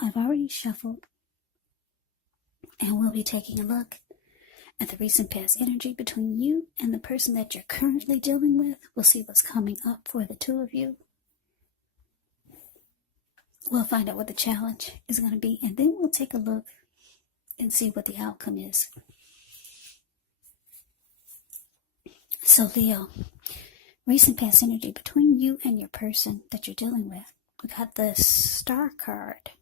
I've already shuffled, and we'll be taking a look at the recent past energy between you and the person that you're currently dealing with. We'll see what's coming up for the two of you. We'll find out what the challenge is going to be, and then we'll take a look and see what the outcome is. So Leo, recent past energy between you and your person that you're dealing with. We got the Star card.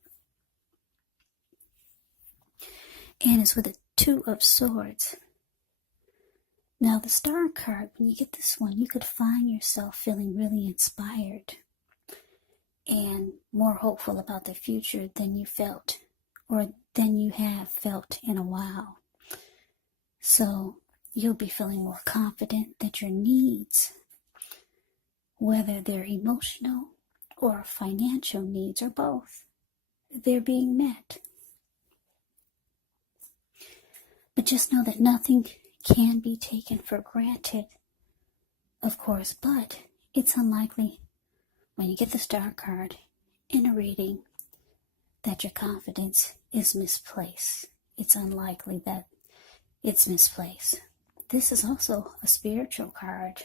And it's with the Two of Swords. Now the Star card, when you get this one, you could find yourself feeling really inspired and more hopeful about the future than you felt, or than you have felt in a while. So you'll be feeling more confident that your needs, whether they're emotional or financial needs or both, they're being met. But just know that nothing can be taken for granted, of course, but it's unlikely when you get the Star card in a reading that your confidence is misplaced. It's unlikely that it's misplaced. This is also a spiritual card,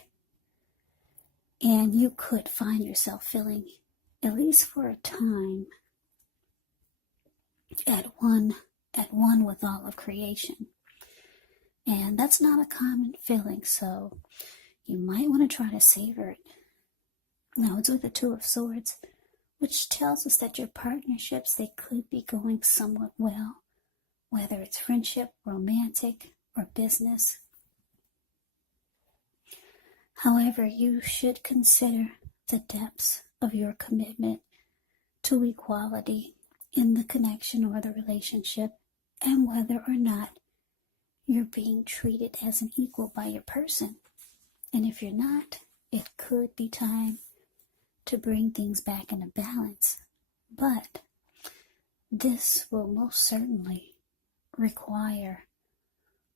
and you could find yourself feeling, at least for a time, at one with all of creation. And that's not a common feeling, so you might want to try to savor it. Now, it's with the Two of Swords, which tells us that your partnerships, they could be going somewhat well, whether it's friendship, romantic, or business. However, you should consider the depths of your commitment to equality in the connection or the relationship, and whether or not you're being treated as an equal by your person. And if you're not, it could be time to bring things back into balance. But this will most certainly require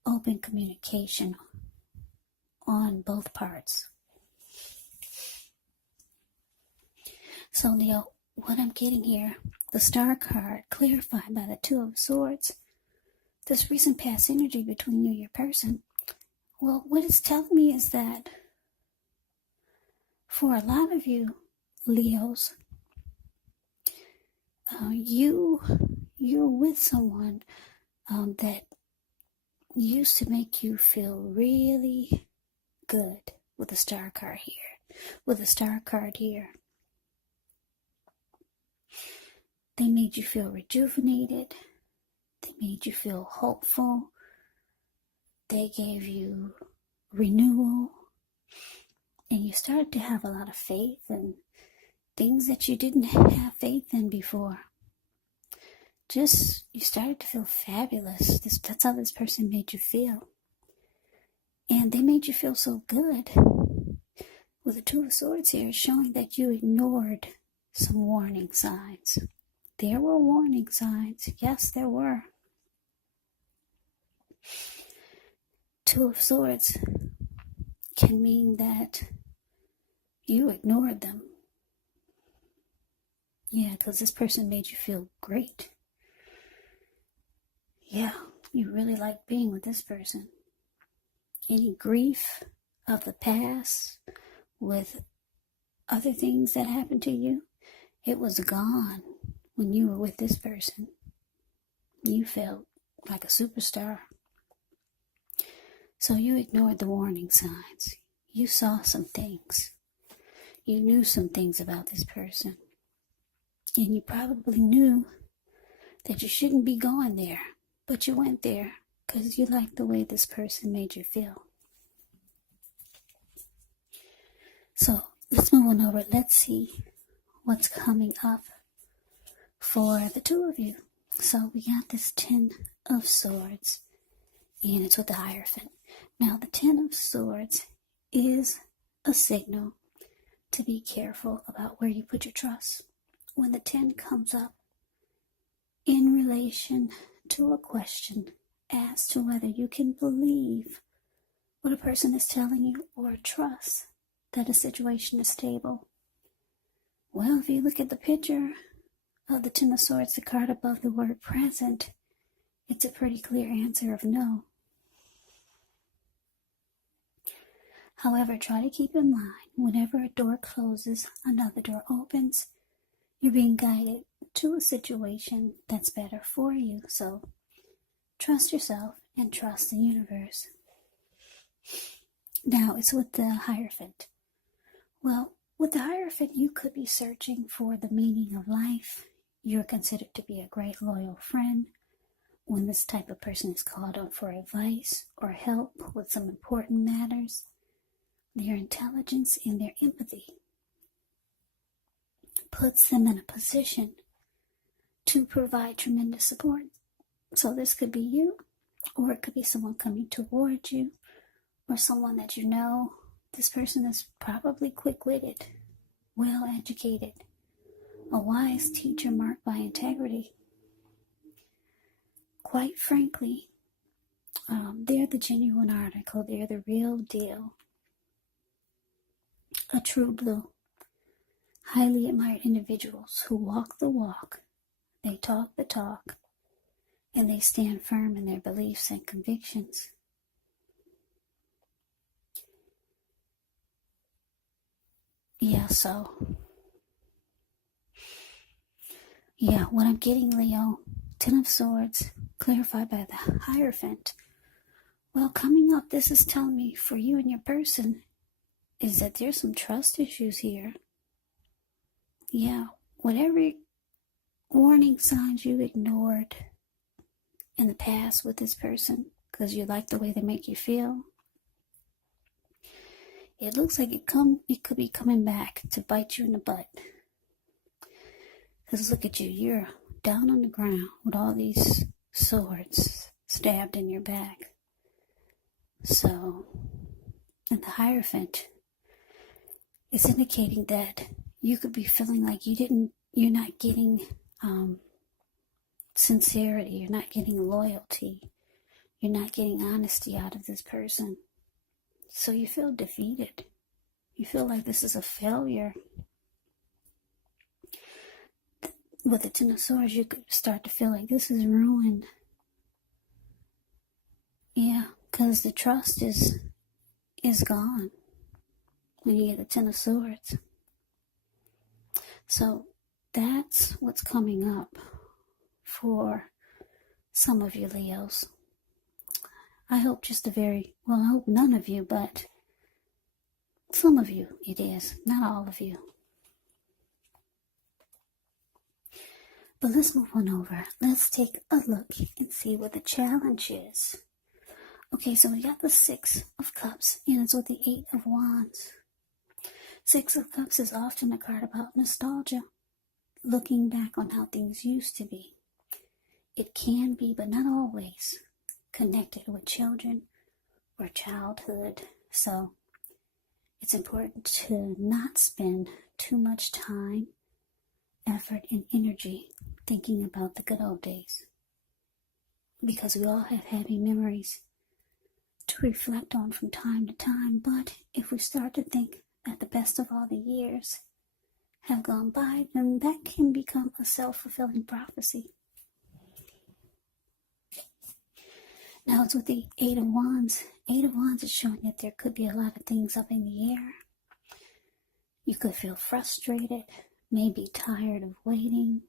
open communication on both parts. So Leo, what I'm getting here, the Star card clarified by the Two of Swords, this recent past energy between you and your person, well, what it's telling me is that for a lot of you Leos, you're with someone that used to make you feel really good with the Star card here. With the Star card here, they made you feel rejuvenated. They made you feel hopeful. They gave you renewal. And you started to have a lot of faith in things that you didn't have faith in before. You started to feel fabulous. That's how this person made you feel. And they made you feel so good. With the Two of Swords here, showing that you ignored some warning signs. There were warning signs. Yes, there were. Two of Swords can mean that you ignored them. Yeah, because this person made you feel great. Yeah, you really like being with this person. Any grief of the past with other things that happened to you, it was gone when you were with this person. You felt like a superstar. So you ignored the warning signs. You saw some things. You knew some things about this person. And you probably knew that you shouldn't be going there. But you went there because you liked the way this person made you feel. So let's move on over. Let's see what's coming up for the two of you. So we got this Ten of Swords, and it's with the Hierophant. Now the Ten of Swords is a signal to be careful about where you put your trust. When the 10 comes up in relation to a question as to whether you can believe what a person is telling you or trust that a situation is stable. Well, if you look at the picture of the Ten of Swords, the card above the word present, it's a pretty clear answer of no. However, try to keep in mind, whenever a door closes, another door opens. You're being guided to a situation that's better for you. So trust yourself and trust the universe. Now it's with the Hierophant. Well, with the Hierophant, you could be searching for the meaning of life. You're considered to be a great loyal friend. When this type of person is called on for advice or help with some important matters, their intelligence and their empathy puts them in a position to provide tremendous support. So this could be you, or it could be someone coming towards you, or someone that you know. This person is probably quick-witted, well-educated, a wise teacher marked by integrity. Quite frankly, they're the genuine article. They're the real deal. A true blue. Highly admired individuals who walk the walk, they talk the talk, and they stand firm in their beliefs and convictions. What I'm getting, Leo, Ten of Swords, clarified by the Hierophant. Well, coming up, this is telling me for you and your person is that there's some trust issues here. Yeah, whatever warning signs you ignored in the past with this person because you like the way they make you feel, it looks like it could be coming back to bite you in the butt. Because look at you, you're down on the ground with all these swords stabbed in your back. So, and the Hierophant is indicating that you could be feeling like you're not getting sincerity, you're not getting loyalty, you're not getting honesty out of this person. So you feel defeated. You feel like this is a failure. With the Ten of Swords, you could start to feel like this is ruined. Yeah, because the trust is gone when you get the Ten of Swords. So that's what's coming up for some of you Leos. I hope I hope none of you, but some of you it is, not all of you. But let's move on over. Let's take a look and see what the challenge is. Okay, so we got the Six of Cups, and it's with the Eight of Wands. Six of Cups is often a card about nostalgia, looking back on how things used to be. It can be, but not always, connected with children or childhood. So it's important to not spend too much time, effort, and energy thinking about the good old days, because we all have happy memories to reflect on from time to time. But if we start to think that the best of all the years have gone by, then that can become a self-fulfilling prophecy. Now it's with the Eight of Wands. Eight of Wands is showing that there could be a lot of things up in the air. You could feel frustrated, maybe tired of waiting.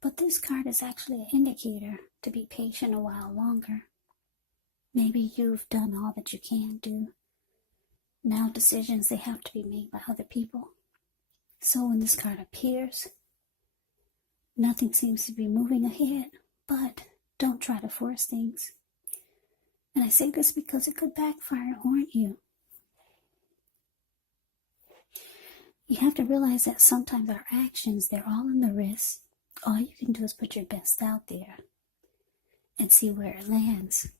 But this card is actually an indicator to be patient a while longer. Maybe you've done all that you can do. Now decisions, they have to be made by other people. So when this card appears, nothing seems to be moving ahead, but don't try to force things. And I say this because it could backfire on you. You have to realize that sometimes our actions, they're all in the wrist. All you can do is put your best out there and see where it lands.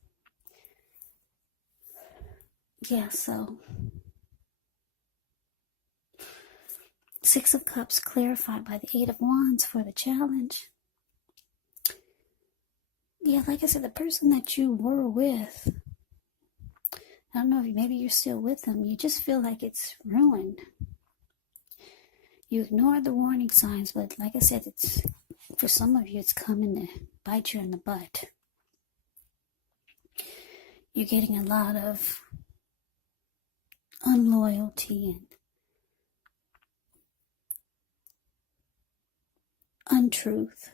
Yeah, so Six of Cups clarified by the Eight of Wands for the challenge. Yeah, like I said, the person that you were with, I don't know if maybe you're still with them, you just feel like it's ruined. You ignore the warning signs, but like I said, it's For some of you, it's coming to bite you in the butt. You're getting a lot of unloyalty and untruth.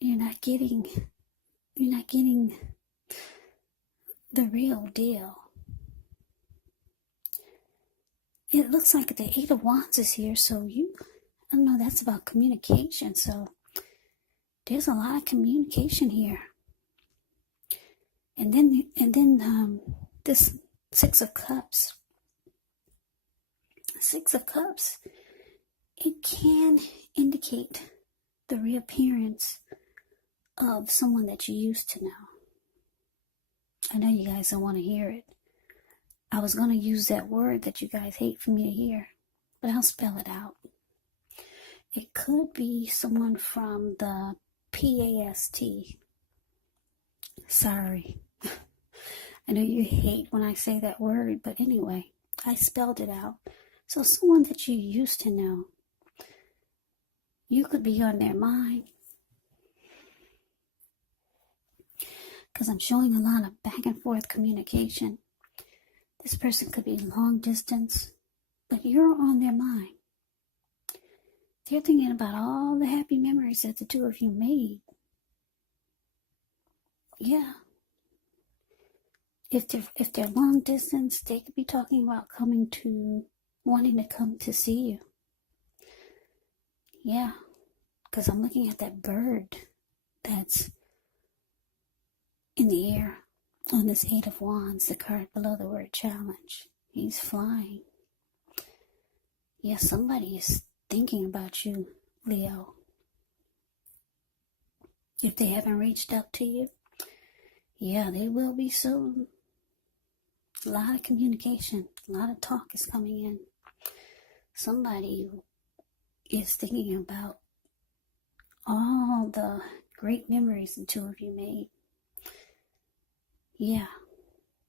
You're not getting the real deal. It looks like the Eight of Wands is here, so I don't know, that's about communication. So there's a lot of communication here. And then this Six of Cups. Six of Cups, it can indicate the reappearance of someone that you used to know. I know you guys don't want to hear it. I was going to use that word that you guys hate for me to hear, but I'll spell it out. It could be someone from the past. Sorry. I know you hate when I say that word, but anyway, I spelled it out. So someone that you used to know, you could be on their mind. Because I'm showing a lot of back and forth communication. This person could be long distance, but you're on their mind. They're thinking about all the happy memories that the two of you made. Yeah. If they're long distance, they could be talking about wanting to come to see you. Yeah. Because I'm looking at that bird that's in the air on this Eight of Wands, the card below the word challenge. He's flying. Yes, somebody is thinking about you, Leo. If they haven't reached out to you, yeah, they will be soon. A lot of communication, a lot of talk is coming in. Somebody is thinking about all the great memories the two of you made. Yeah,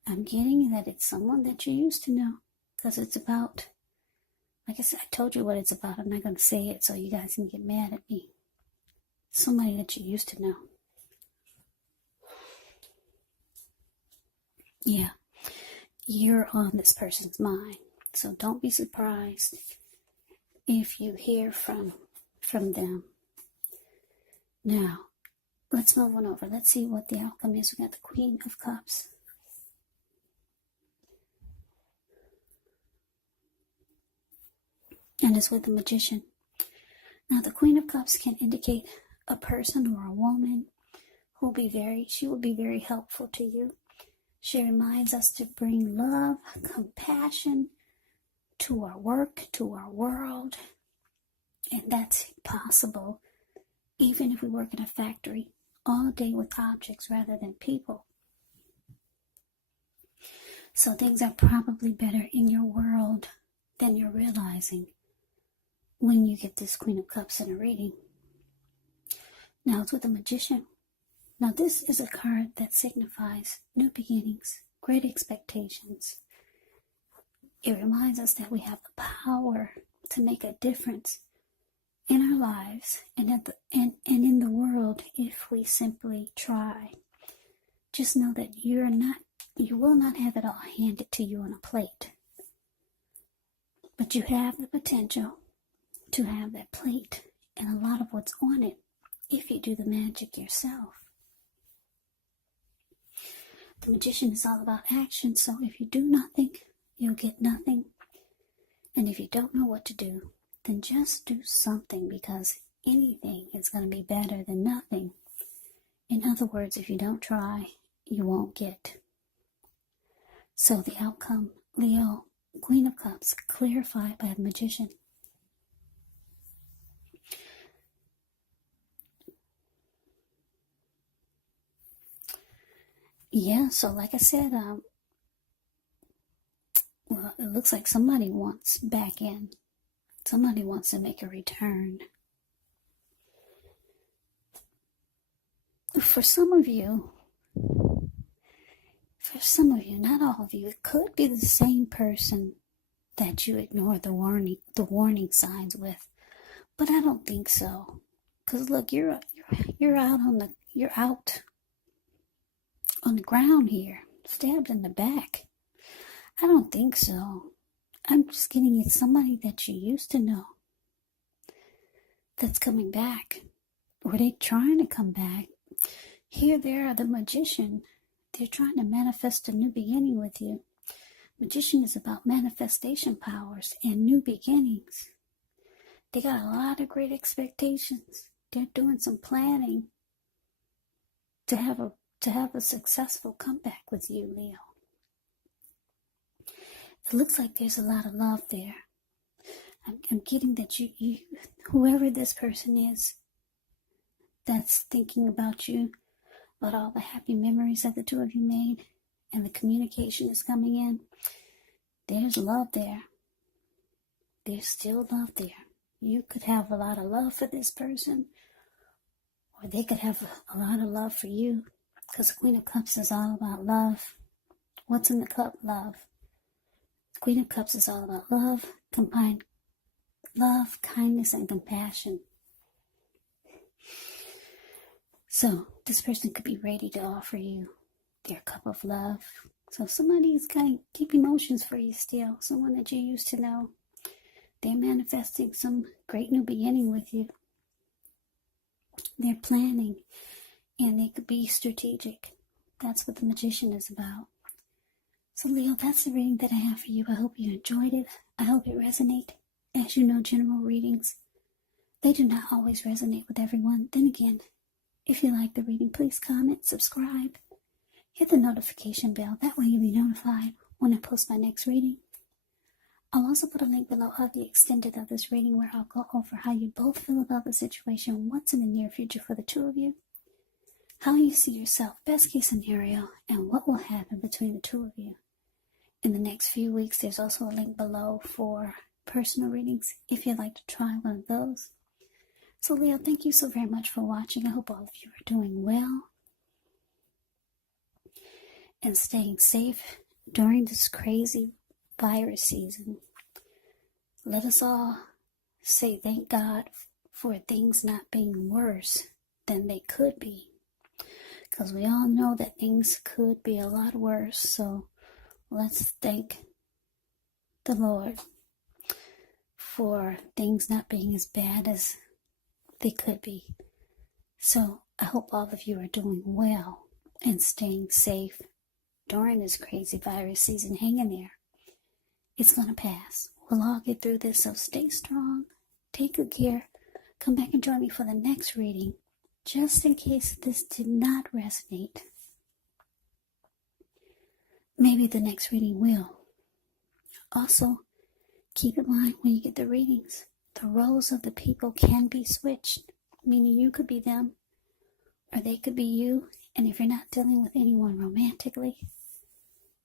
I'm getting that it's someone that you used to know, because it's about, like I said, I told you what it's about. I'm not going to say it so you guys can get mad at me. Somebody that you used to know. Yeah, you're on this person's mind. So don't be surprised if you hear from them. Now, let's move on over. Let's see what the outcome is. We got the Queen of Cups. And it's with the Magician. Now, the Queen of Cups can indicate a person or a woman she will be very helpful to you. She reminds us to bring love, compassion to our work, to our world. And that's possible even if we work in a factory all day with objects rather than people. So things are probably better in your world than you're realizing when you get this Queen of Cups in a reading. Now it's with the Magician. Now this is a card that signifies new beginnings, great expectations. It reminds us that we have the power to make a difference in our lives and in the world if we simply try. Just know that you will not have it all handed to you on a plate. But you have the potential to have that plate and a lot of what's on it if you do the magic yourself. The Magician is all about action, so if you do nothing, you'll get nothing. And if you don't know what to do, then just do something, because anything is going to be better than nothing. In other words, if you don't try, you won't get. So the outcome, Leo, Queen of Cups, clarified by the Magician. Yeah, so like I said, well, it looks like somebody wants back in. Somebody wants to make a return. For some of you, not all of you, it could be the same person that you ignore the warning signs with. But I don't think so. Cause look, you're out on the ground here, stabbed in the back. I don't think so. I'm just getting it's somebody that you used to know that's coming back, or they trying to come back. Here they are, the Magician. They're trying to manifest a new beginning with you. Magician is about manifestation powers and new beginnings. They got a lot of great expectations. They're doing some planning to have a successful comeback with you, Leo. It looks like there's a lot of love there. I'm getting that you whoever this person is that's thinking about you, about all the happy memories that the two of you made, and the communication is coming in. There's love there. There's still love there. You could have a lot of love for this person, or they could have a lot of love for you, because the Queen of Cups is all about love. What's in the cup? Love. The Queen of Cups is all about love, combined love, kindness, and compassion. So this person could be ready to offer you their cup of love. So somebody's got deep emotions for you still. Someone that you used to know. They're manifesting some great new beginning with you. They're planning, and they could be strategic. That's what the Magician is about. So Leo, that's the reading that I have for you. I hope you enjoyed it. I hope it resonated. As you know, general readings, they do not always resonate with everyone. Then again, if you like the reading, please comment, subscribe, hit the notification bell. That way you'll be notified when I post my next reading. I'll also put a link below of the extended of this reading where I'll go over how you both feel about the situation, what's in the near future for the two of you, how you see yourself, best case scenario, and what will happen between the two of you. In the next few weeks, there's also a link below for personal readings if you'd like to try one of those. So Leo, thank you so very much for watching. I hope all of you are doing well and staying safe during this crazy virus season. Let us all say thank God for things not being worse than they could be, because we all know that things could be a lot worse. So let's thank the Lord for things not being as bad as they could be. So I hope all of you are doing well and staying safe during this crazy virus season. Hang in there. It's going to pass. We'll all get through this, so stay strong. Take good care. Come back and join me for the next reading, just in case this did not resonate. Maybe the next reading will. Also, keep in mind when you get the readings, the roles of the people can be switched, meaning you could be them, or they could be you. And if you're not dealing with anyone romantically,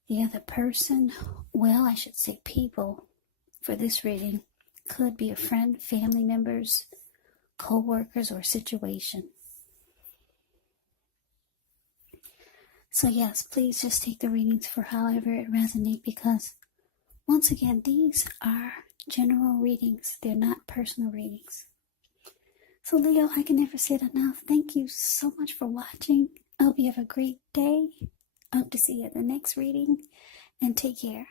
the other person, well, I should say people, for this reading, could be a friend, family members, co-workers, or situation. So yes, please just take the readings for however it resonates, because once again, these are general readings. They're not personal readings. So Leo, I can never say it enough. Thank you so much for watching. I hope you have a great day. I hope to see you at the next reading, and take care.